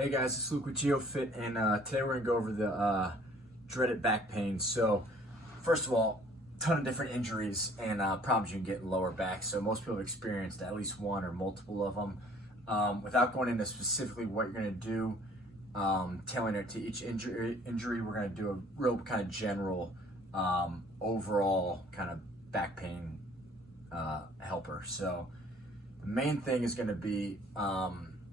Hey guys, it's Luke with GeoFit, and today we're gonna go over the dreaded back pain. So, first of all, a ton of different injuries and problems you can get in lower back. So most people have experienced at least one or multiple of them. Without going into specifically what you're gonna do, tailoring it to each injury, we're gonna do a real kind of general, overall kind of back pain helper. So the main thing is gonna be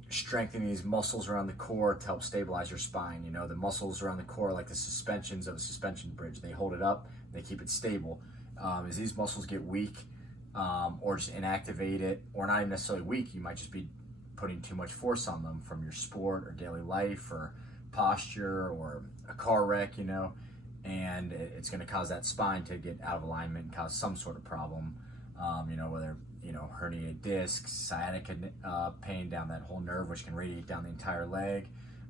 strengthening these muscles around the core to help stabilize your spine. You know, the muscles around the core are like the suspensions of a suspension bridge. They hold it up, they keep it stable. As these muscles get weak or just inactivate it, or not even necessarily weak, you might just be putting too much force on them from your sport or daily life or posture or a car wreck, you know, and it's going to cause that spine to get out of alignment and cause some sort of problem, you know, whether herniated discs, sciatica pain down that whole nerve, which can radiate down the entire leg,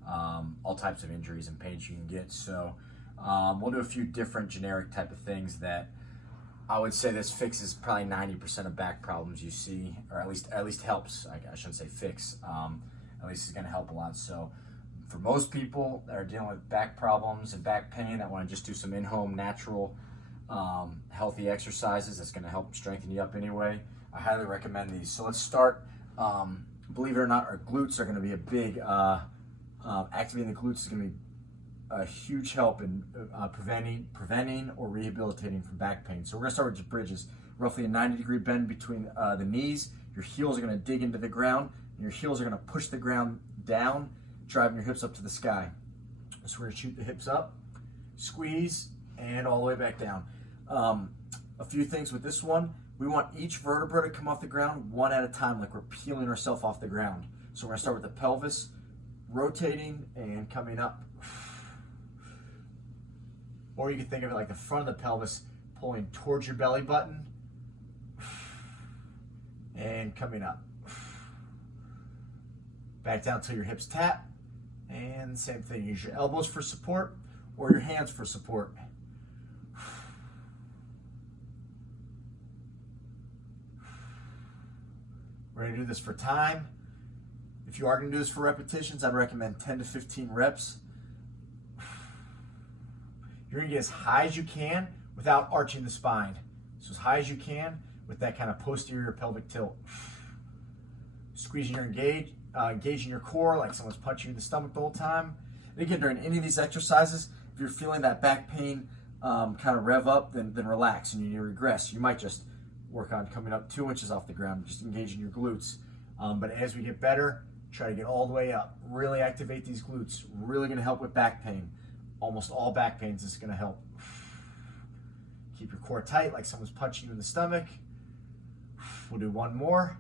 all types of injuries and pains you can get. So we'll do a few different generic type of things that I would say this fixes probably 90% of back problems you see, or at least helps. I shouldn't say fix. At least it's going to help a lot. So for most people that are dealing with back problems and back pain that want to just do some in-home natural healthy exercises that's going to help strengthen you up anyway, I highly recommend these. So let's start. Believe it or not, our glutes are going to be a big, activating the glutes is going to be a huge help in preventing or rehabilitating from back pain. So we're going to start with just bridges, roughly a 90-degree bend between the knees. Your heels are going to dig into the ground, and your heels are going to push the ground down, driving your hips up to the sky. So we're going to shoot the hips up, squeeze, and all the way back down. A few things with this one. We want each vertebra to come off the ground one at a time, like we're peeling ourselves off the ground. So we're gonna start with the pelvis, rotating and coming up. Or you can think of it like the front of the pelvis pulling towards your belly button and coming up. Back down till your hips tap. And same thing, use your elbows for support or your hands for support. We're going to do this for time. If you are going to do this for repetitions, I'd recommend 10 to 15 reps. You're going to get as high as you can without arching the spine. So as high as you can with that kind of posterior pelvic tilt. Squeezing your engaging your core like someone's punching you in the stomach the whole time. And again, during any of these exercises, if you're feeling that back pain kind of rev up, then relax and you need to regress. You might just work on coming up 2 inches off the ground, just engaging your glutes. But as we get better, try to get all the way up. Really activate these glutes. Really going to help with back pain. Almost all back pains is going to help. Keep your core tight like someone's punching you in the stomach. We'll do one more.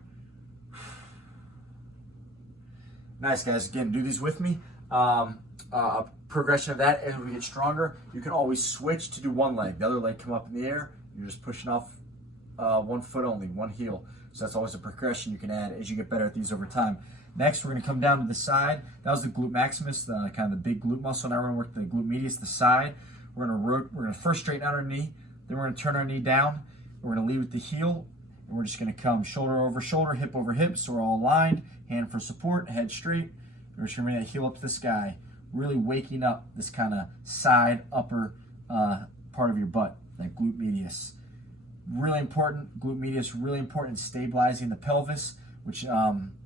Nice, guys. Again, do these with me. A progression of that, as we get stronger, you can always switch to do one leg. The other leg come up in the air. You're just pushing off one foot only, one heel. So that's always a progression you can add as you get better at these over time. Next, we're going to come down to the side. That was the glute maximus, the kind of the big glute muscle. Now we're going to work the glute medius, the side. We're going to first straighten out our knee. Then we're going to turn our knee down. We're going to lead with the heel. And we're just going to come shoulder over shoulder, hip over hip. So we're all aligned. Hand for support, head straight. We're just going to bring that heel up to the sky. Really waking up this kind of side, upper part of your butt, that glute medius. Really important, glute medius, really important in stabilizing the pelvis, which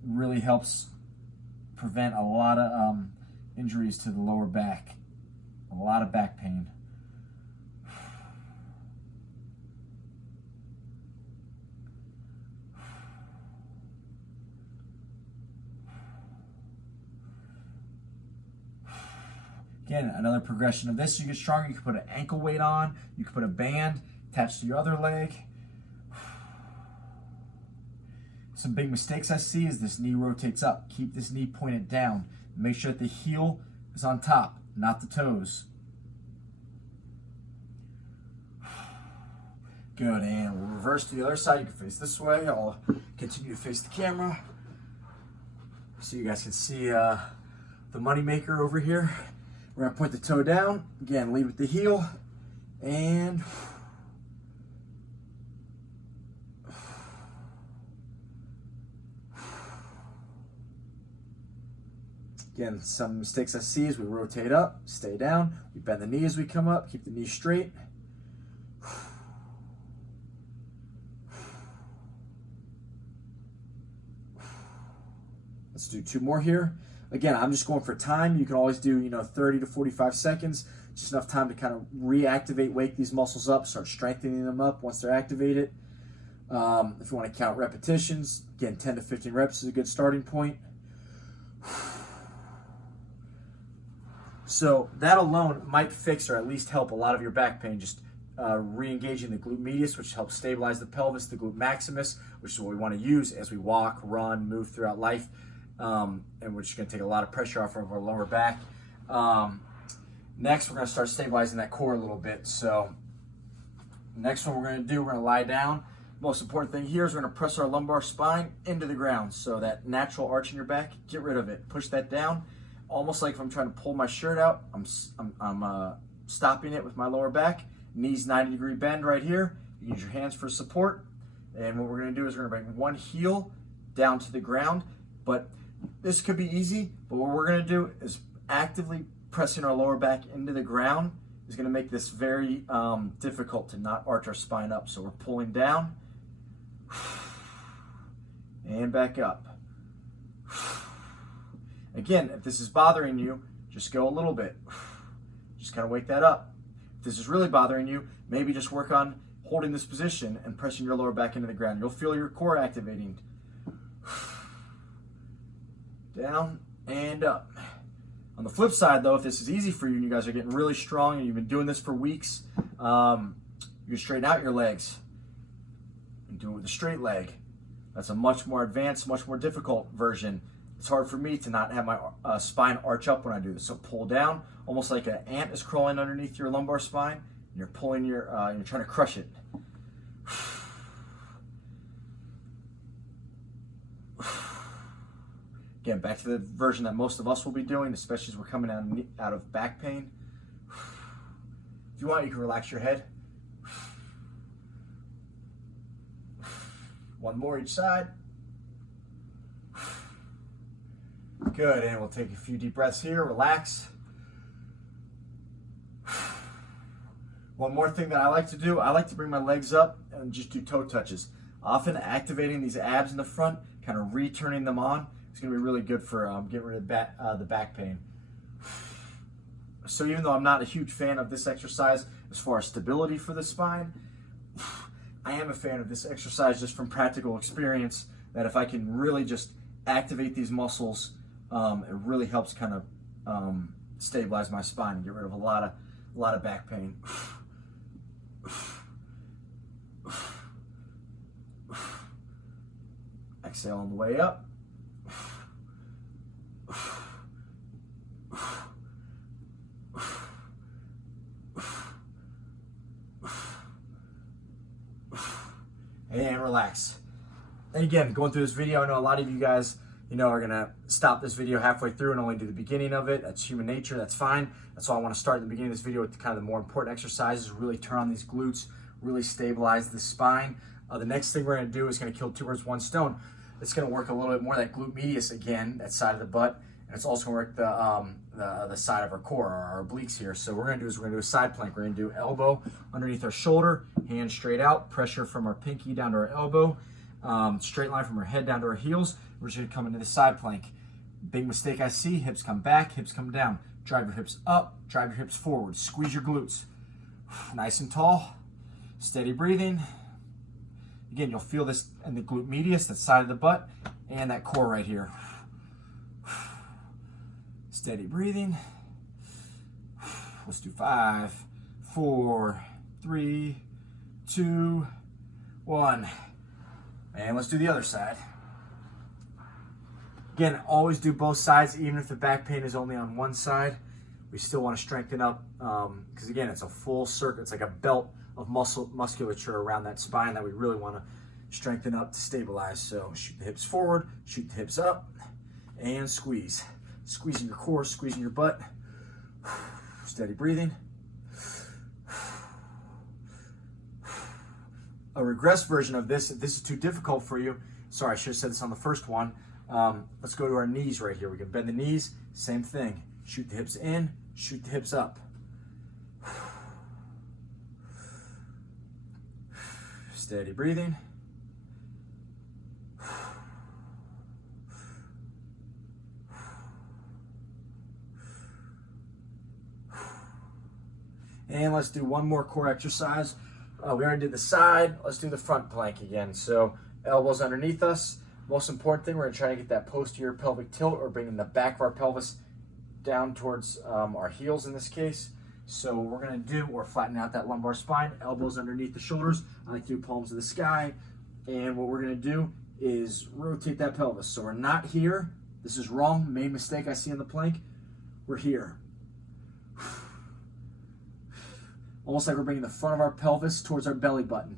really helps prevent a lot of injuries to the lower back, a lot of back pain. Again, another progression of this. You get stronger, you can put an ankle weight on, you can put a band attached to your other leg. Some big mistakes I see is this knee rotates up. Keep this knee pointed down. Make sure that the heel is on top, not the toes. Good, and we'll reverse to the other side. You can face this way. I'll continue to face the camera so you guys can see the money maker over here. We're going to point the toe down. Again, lead with the heel. And Again, some mistakes I see is we rotate up, stay down, we bend the knee as we come up, keep the knee straight. Let's do 2 more here. Again, I'm just going for time. You can always do, 30 to 45 seconds. Just enough time to kind of reactivate, wake these muscles up, start strengthening them up once they're activated. If you want to count repetitions, again, 10 to 15 reps is a good starting point. So that alone might fix or at least help a lot of your back pain, just re-engaging the glute medius, which helps stabilize the pelvis, the glute maximus, which is what we want to use as we walk, run, move throughout life, and which is going to take a lot of pressure off of our lower back. Next, we're going to start stabilizing that core a little bit. So next one we're going to do, we're going to lie down. Most important thing here is we're going to press our lumbar spine into the ground. So that natural arch in your back, get rid of it. Push that down. Almost like if I'm trying to pull my shirt out, I'm stopping it with my lower back. Knees 90-degree bend right here. You can use your hands for support. And what we're going to do is we're going to bring one heel down to the ground. But this could be easy, but what we're going to do is actively pressing our lower back into the ground is going to make this very difficult to not arch our spine up. So we're pulling down and back up. Again, if this is bothering you, just go a little bit. Just kind of wake that up. If this is really bothering you, maybe just work on holding this position and pressing your lower back into the ground. You'll feel your core activating. Down and up. On the flip side, though, if this is easy for you and you guys are getting really strong and you've been doing this for weeks, you can straighten out your legs and do it with a straight leg. That's a much more advanced, much more difficult version. It's hard for me to not have my spine arch up when I do this. So pull down, almost like an ant is crawling underneath your lumbar spine. And you're pulling you're trying to crush it. Again, back to the version that most of us will be doing, especially as we're coming out of back pain. If you want, you can relax your head. One more each side. Good, and we'll take a few deep breaths here, relax. One more thing that I like to do, I like to bring my legs up and just do toe touches. Often activating these abs in the front, kind of returning them on. It's going to be really good for getting rid of the back pain. So even though I'm not a huge fan of this exercise as far as stability for the spine, I am a fan of this exercise just from practical experience, that if I can really just activate these muscles, it really helps kind of stabilize my spine and get rid of a lot of back pain. Exhale on the way up. And relax. And again, going through this video, I know a lot of you guys, are gonna stop this video halfway through and only do the beginning of it. That's human nature, that's fine. That's why I wanna start at the beginning of this video with kind of the more important exercises, really turn on these glutes, really stabilize the spine. The next thing we're gonna do is gonna kill 2 birds with 1 stone. It's gonna work a little bit more that glute medius again, that side of the butt, and it's also gonna work the side of our core, our obliques here. So what we're gonna do a side plank. We're gonna do elbow underneath our shoulder, hand straight out, pressure from our pinky down to our elbow, straight line from our head down to our heels. We're just gonna come into the side plank. Big mistake I see, hips come back, hips come down. Drive your hips up, drive your hips forward. Squeeze your glutes. Nice and tall, steady breathing. Again, you'll feel this in the glute medius, that side of the butt, and that core right here. Steady breathing. Let's do 5, 4, 3, 2, 1. And let's do the other side. Again, always do both sides, even if the back pain is only on one side. We still want to strengthen up, because again, it's a full circle. It's like a belt of musculature around that spine that we really want to strengthen up to stabilize. So shoot the hips forward, shoot the hips up, and squeeze. Squeezing your core, squeezing your butt. Steady breathing. A regress version of this, if this is too difficult for you, sorry, I should have said this on the first one. Let's go to our knees right here. We can bend the knees, same thing. Shoot the hips in, shoot the hips up. Steady breathing. And let's do one more core exercise. We already did the side. Let's do the front plank again. So elbows underneath us. Most important thing, we're going to try to get that posterior pelvic tilt, or bringing the back of our pelvis down towards our heels in this case. So what we're going to do, we're flattening out that lumbar spine, elbows underneath the shoulders. I like to do palms to the sky. And what we're going to do is rotate that pelvis. So we're not here. This is wrong. Main mistake I see in the plank. We're here. Almost like we're bringing the front of our pelvis towards our belly button.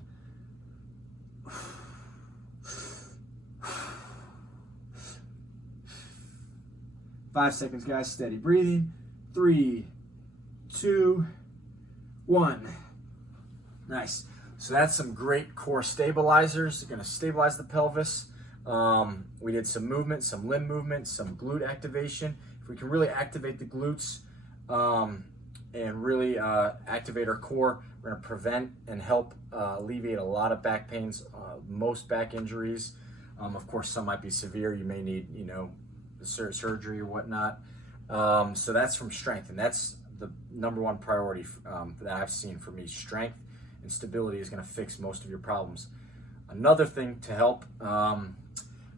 5 seconds, guys. Steady breathing. 3, 2, 1. Nice. So that's some great core stabilizers. They're going to stabilize the pelvis. We did some movement, some limb movement, some glute activation. If we can really activate the glutes and really activate our core, we're going to prevent and help alleviate a lot of back pains, most back injuries. Of course, some might be severe. You may need, surgery or whatnot. So that's from strength, and that's the number one priority that I've seen for me. Strength and stability is going to fix most of your problems. Another thing to help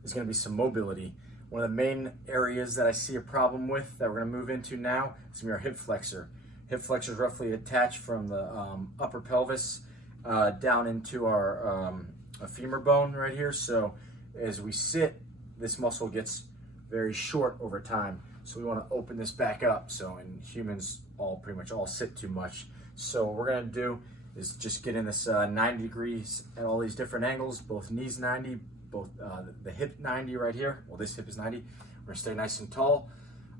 is going to be some mobility. One of the main areas that I see a problem with that we're going to move into now is going to be our hip flexor. Hip flexor is roughly attached from the upper pelvis down into our femur bone right here. So as we sit, this muscle gets very short over time. So we want to open this back up. So in humans, pretty much all sit too much. So what we're going to do is just get in this 90 degrees at all these different angles, both knees 90, both the hip 90 right here. Well, this hip is 90. We're going to stay nice and tall.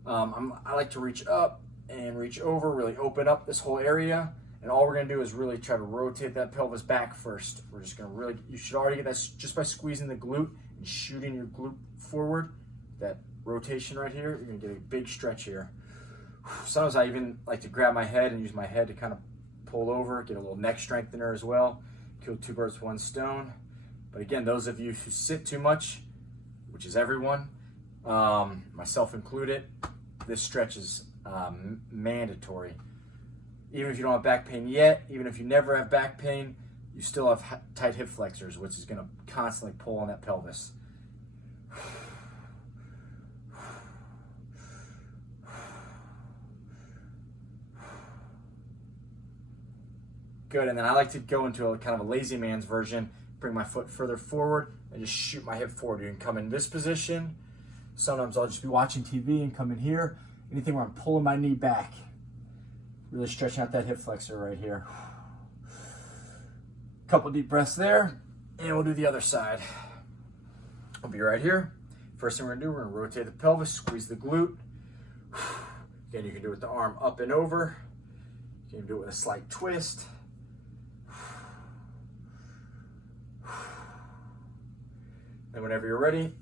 I like to reach up and reach over, really open up this whole area. And all we're going to do is really try to rotate that pelvis back first. We're just going to really, you should already get that just by squeezing the glute and shooting your glute forward. That rotation right here, you're going to get a big stretch here. Sometimes I even like to grab my head and use my head to kind of pull over, get a little neck strengthener as well. Kill 2 birds with 1 stone. But again, those of you who sit too much, which is everyone, myself included, this stretch is mandatory. Even if you don't have back pain yet, even if you never have back pain, you still have tight hip flexors, which is going to constantly pull on that pelvis. Good, and then I like to go into a kind of a lazy man's version, bring my foot further forward and just shoot my hip forward. You can come in this position. Sometimes I'll just be watching TV and come in here. Anything where I'm pulling my knee back. Really stretching out that hip flexor right here. Couple deep breaths there, and we'll do the other side. I'll be right here. First thing we're gonna do, we're gonna rotate the pelvis, squeeze the glute. Again, you can do it with the arm up and over. You can do it with a slight twist. And whenever you're ready,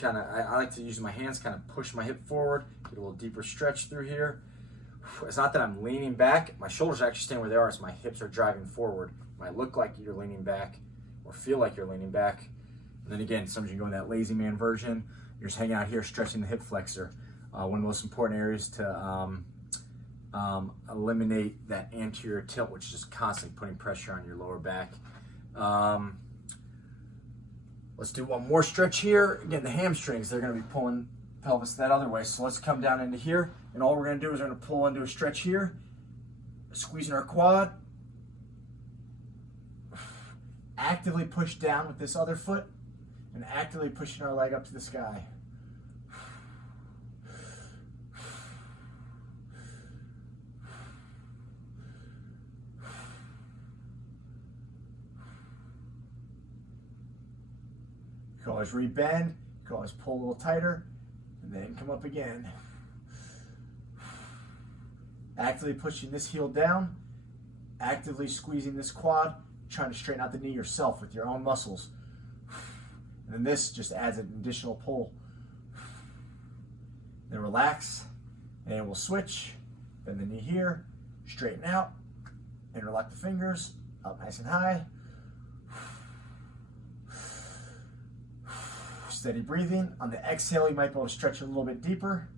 I like to use my hands, kind of push my hip forward, get a little deeper stretch through here. It's not that I'm leaning back. My shoulders are actually staying where they are, so my hips are driving forward. It might look like you're leaning back or feel like you're leaning back. And then again, sometimes you go in that lazy man version. You're just hanging out here, stretching the hip flexor. One of the most important areas to eliminate that anterior tilt, which is just constantly putting pressure on your lower back. Let's do one more stretch here. Again, the hamstrings, they're going to be pulling pelvis that other way. So let's come down into here. And all we're going to do is we're going to pull into a stretch here, squeezing our quad. Actively push down with this other foot and actively pushing our leg up to the sky. You can always rebend, you can always pull a little tighter, and then come up again. Actively pushing this heel down, actively squeezing this quad, trying to straighten out the knee yourself with your own muscles. And then this just adds an additional pull. Then relax, and we'll switch. Bend the knee here, straighten out, interlock the fingers, up nice and high. Steady breathing. On the exhale, you might be able to stretch a little bit deeper.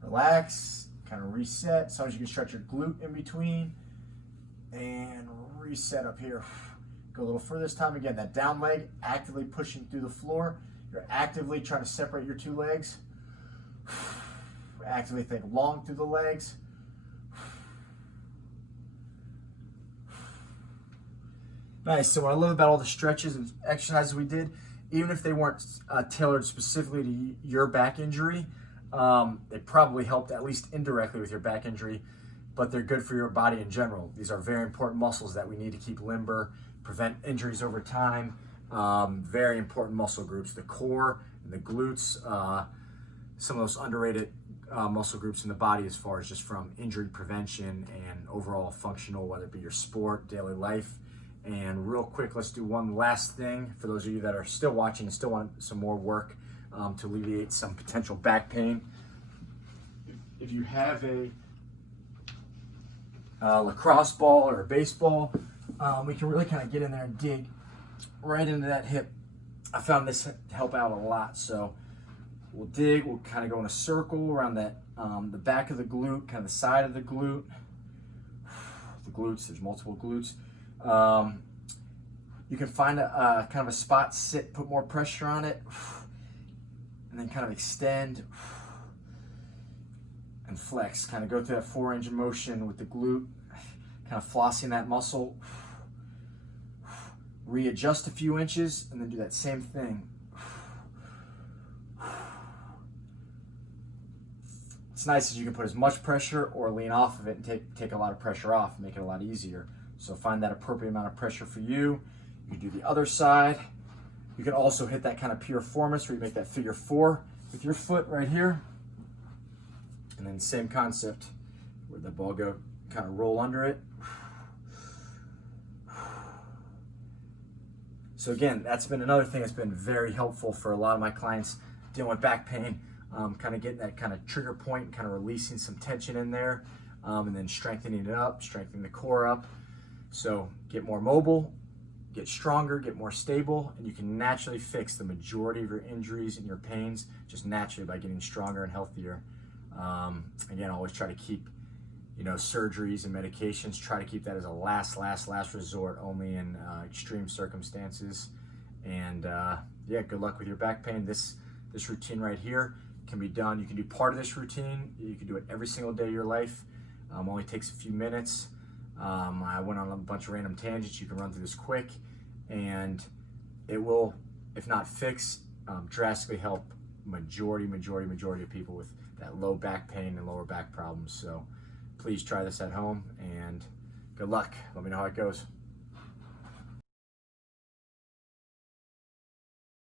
Relax, kind of reset. Sometimes you can stretch your glute in between and reset up here. Go a little further this time. Again, that down leg actively pushing through the floor. You're actively trying to separate your two legs. Actively think long through the legs. Nice. So what I love about all the stretches and exercises we did, even if they weren't tailored specifically to your back injury, they probably helped at least indirectly with your back injury, but they're good for your body in general. These are very important muscles that we need to keep limber, prevent injuries over time. Very important muscle groups, the core and the glutes, some of those underrated muscle groups in the body as far as just from injury prevention and overall functional, whether it be your sport, daily life. And real quick, let's do one last thing for those of you that are still watching and still want some more work to alleviate some potential back pain. If you have a lacrosse ball or a baseball, we can really kind of get in there and dig right into that hip. I found this to help out a lot. So we'll dig, we'll kind of go in a circle around that, the back of the glute, kind of the side of the glute. The glutes, there's multiple glutes. You can find a kind of a spot, sit, put more pressure on it, and then kind of extend and flex. Kind of go through that 4-range of motion with the glute, kind of flossing that muscle. Readjust a few inches and then do that same thing. It's nice as you can put as much pressure or lean off of it and take a lot of pressure off, make it a lot easier. So find that appropriate amount of pressure for you. You can do the other side. You can also hit that kind of piriformis where you make that figure 4 with your foot right here. And then same concept, where the ball go, kind of roll under it. So again, that's been another thing that's been very helpful for a lot of my clients dealing with back pain, kind of getting that kind of trigger point, kind of releasing some tension in there, and then strengthening it up, strengthening the core up. So get more mobile, get stronger, get more stable, and you can naturally fix the majority of your injuries and your pains just naturally by getting stronger and healthier. Again, always try to keep, surgeries and medications, try to keep that as a last resort, only in extreme circumstances. And yeah, good luck with your back pain. This routine right here can be done. You can do part of this routine. You can do it every single day of your life. Only takes a few minutes. I went on a bunch of random tangents. You can run through this quick, and it will, if not fix, drastically help majority of people with that low back pain and lower back problems. So please try this at home, and good luck. Let me know how it goes.